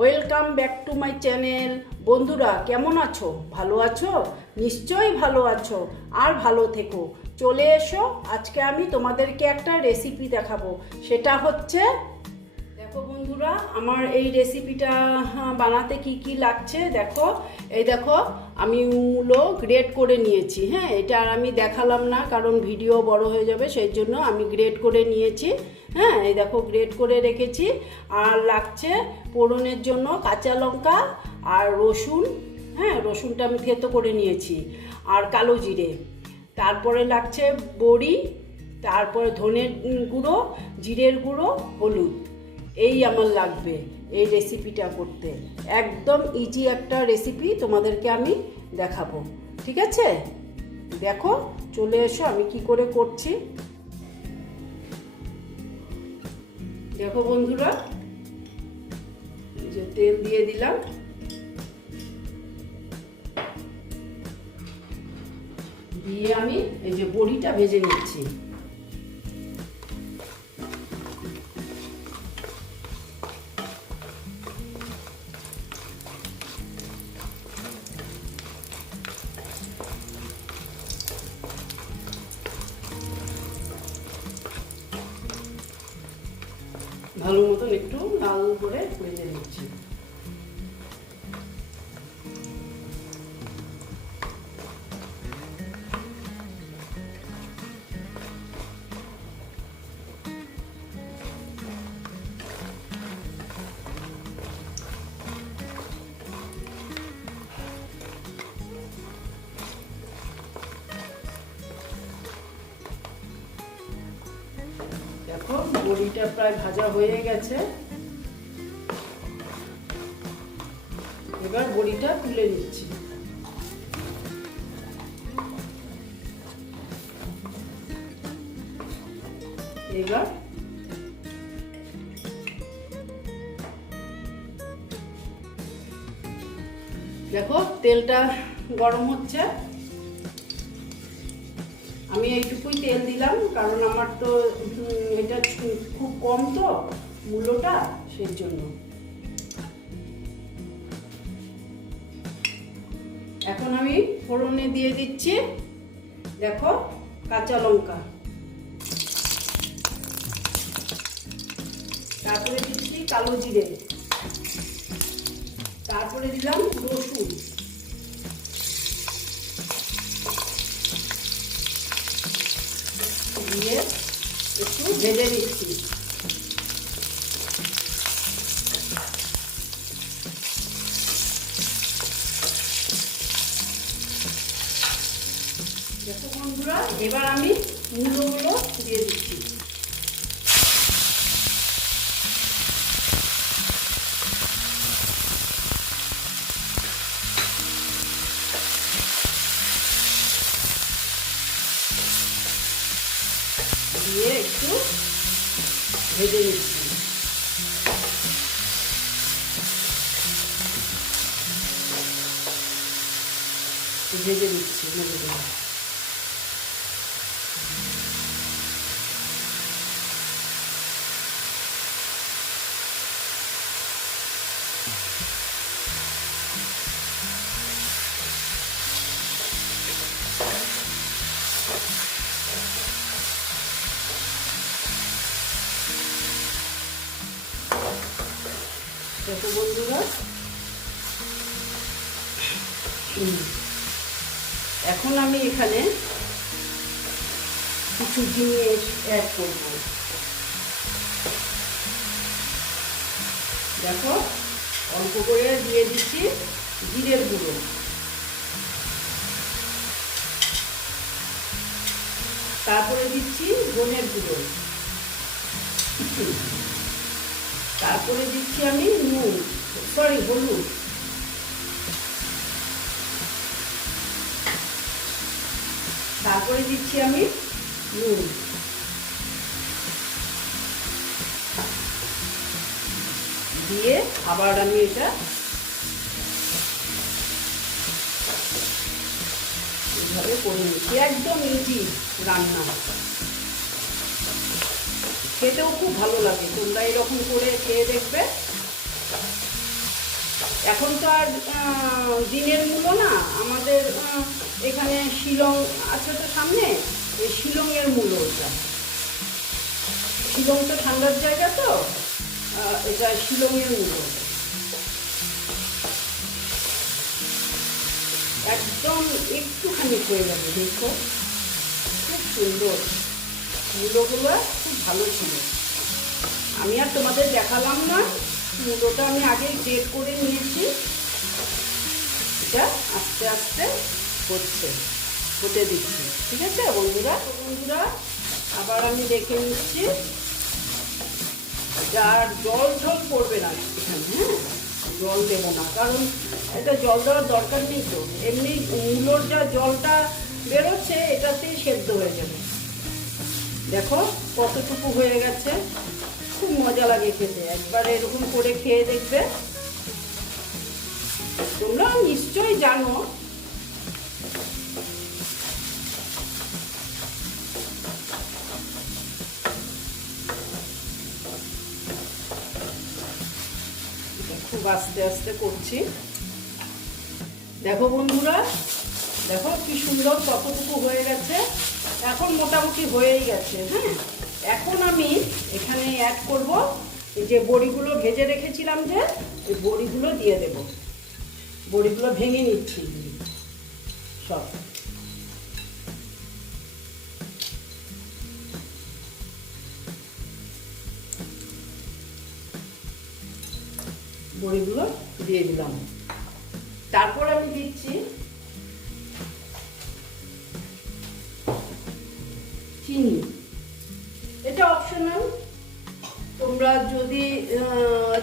Welcome back to my channel বন্ধুরা কেমন আছো? ভালো আছো? নিশ্চয়ই ভালো আছো। আর ভালো থেকো। চলে এসো আজকে আমি তোমাদেরকে একটা রেসিপি দেখাবো। সেটা হচ্ছে দেখো বন্ধুরা আমার এই রেসিপিটা হ্যাঁ, বানাতে কি কি লাগছে? দেখো এই দেখো আমি মূলো গ্রেট করে নিয়েছি। হ্যাঁ এটা আর আমি দেখালাম না কারণ ভিডিও বড় হয়ে যাবে সেই জন্য আমি গ্রেট করে নিয়েছি। হ্যাঁ এই দেখো গ্রেট করে রেখেছি। আর লাগছে পোড়নের জন্য কাঁচা লঙ্কা আর রসুন। হ্যাঁ রসুনটা আমি থেতো করে নিয়েছি। আর কালো জিরে। তারপরে লাগছে বড়ি, তারপরে ধনের গুঁড়ো, জিরের গুঁড়ো, হলুদ। এই আমার লাগবে এই রেসিপিটা করতে। একদম ইজি একটা রেসিপি তোমাদেরকে আমি দেখাবো। ঠিক আছে? দেখো, চলে এসো, আমি কি করে করছি। দেখো বন্ধুরা যে তেল দিয়ে দিলাম। দিয়ে আমি এই যে বড়িটা ভেজে নিচ্ছি। ভালো মতন একটু লাল করে ভেজে নিচ্ছি। দেখো বড়িটা প্রায় ভাজা হয়ে গেছে। এবার বড়িটা তুলে নিচ্ছি। এবার দেখো, তেলটা গরম হচ্ছে। আমি এইটুকুই তেল দিলাম, কারণ আমার তো এটা খুব কম তো মূল্যটা, সেই জন্য। এখন আমি ফোড়নে দিয়ে দিচ্ছি, দেখো, কাঁচা লঙ্কা। তারপরে দিচ্ছি কালো জিরে। তারপরে দিলাম রসুন। দিয়ে একটু ভেজে দিচ্ছি দেখো বন্ধুরা এবার আমি মুলোগুলো দিয়ে দিচ্ছি। দিয়ে একটু ভেজে নিচ্ছি ভেজে নিচ্ছি ভেজে দিলাম দেখো বন্ধুরা। এখন আমি এখানে কিছু জিনিস অ্যাড করব। দেখো, অল্প করে দিয়ে দিচ্ছি জিরের গুঁড়ো। তারপরে দিচ্ছি ধনের গুঁড়ো। তারপরে দিচ্ছি আমি নুন। সরি হলুদ। তারপরে দিচ্ছি আমি নুন। দিয়ে আবার আমি এটা এইভাবে করে নিচ্ছি। একদম ইজি রান্না। খেতেও খুব ভালো লাগে। তোমরা এরকম করে খেয়ে দেখবে। এখন তো আর দিনের মূল্য না। আমাদের এখানে শিলং আছে তো সামনে। শিলংয়ের মূল্য ওটা। শিলং তো ঠান্ডার জায়গা তো। এটা শিলংয়ের মূল্য। একদম একটুখানি হয়ে যাবে, দেখো। খুব সুন্দর। মূলোগুলো খুব ভালো ছিল। আমি আর তোমাদের দেখালাম না মূলোটা আমি আগে গ্রেড করে নিয়েছি। এটা আস্তে আস্তে হচ্ছে, হতে দিচ্ছি, ঠিক আছে বন্ধুরা? বন্ধুরা, আবার আমি দেখে নিচ্ছি। যার জল ঝল পড়বে না এখানে হ্যাঁ? জল দেবো না, কারণ এটা জল দেওয়ার দরকার নেই তো। এমনি মূলোর যা জলটা বেরোচ্ছে, এটাতেই সেদ্ধ হয়ে যাবে। দেখো কতটুকু হয়ে গেছে। খুব মজা লাগে খেতে। একবার এরকম করে খেয়ে দেখবে। তোমরা নিশ্চয়ই জানো। খুব আস্তে আস্তে করছি। দেখো বন্ধুরা, দেখো কি সুন্দর কতটুকু হয়ে গেছে। এখন মোটামুটি হয়েই গেছে হ্যাঁ? এখন আমি এখানে অ্যাড করব যে বড়িগুলো ভেজে রেখেছিলাম যে ওই বড়িগুলো দিয়ে দেব। বড়িগুলো ভেঙে নিচ্ছি। সব। বড়িগুলো দিয়ে দিলাম। তারপর আমি দিচ্ছি এটা অপশনাল তোমরা যদি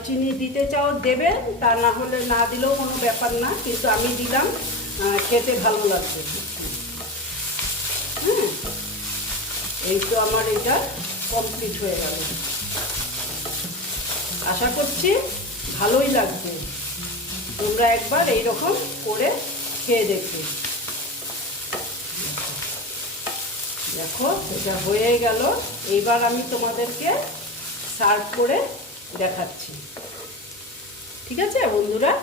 চিনি দিতে চাও, দেবে। তা না হলে না দিলেও কোনো ব্যাপার না, কিন্তু আমি দিলাম খেতে ভালো লাগবে। হ্যাঁ। এই তো আমার এটা কমপ্লিট হয়ে গেল। আশা করছি ভালোই লাগবে। তোমরা একবার এইরকম করে খেয়ে দেখবে। দেখো, এটা হয়ে গেল। এইবার আমি তোমাদেরকে সার্ভ করে দেখাচ্ছি। ঠিক আছে, বন্ধুরা?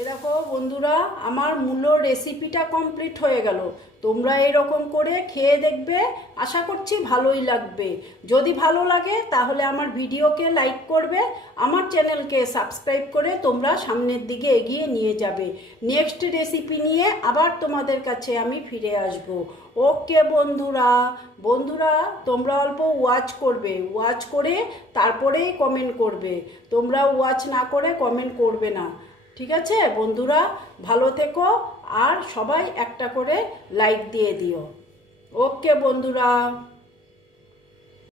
এ দেখো, বন্ধুরা, আমার মূল্য রেসিপিটা কমপ্লিট হয়ে গেল। তোমরা এরকম করে খেয়ে দেখবে, আশা করছি ভালোই লাগবে। যদি ভালো লাগে, তাহলে আমার ভিডিওকে লাইক করবে, আমার চ্যানেলকে সাবস্ক্রাইব করে তোমরা সামনের দিকে এগিয়ে নিয়ে যাবে। নেক্সট রেসিপি নিয়ে আবার তোমাদের কাছে আমি ফিরে আসব। ওকে বন্ধুরা বন্ধুরা, তোমরা অল্প ওয়াচ করবে। ওয়াচ করে তারপরেই কমেন্ট করবে। তোমরা ওয়াচ না করে কমেন্ট করবে না। ঠিক আছে? বন্ধুরা, ভালো থেকো আর সবাই একটা করে লাইক দিয়ে দিও। ওকে বন্ধুরা।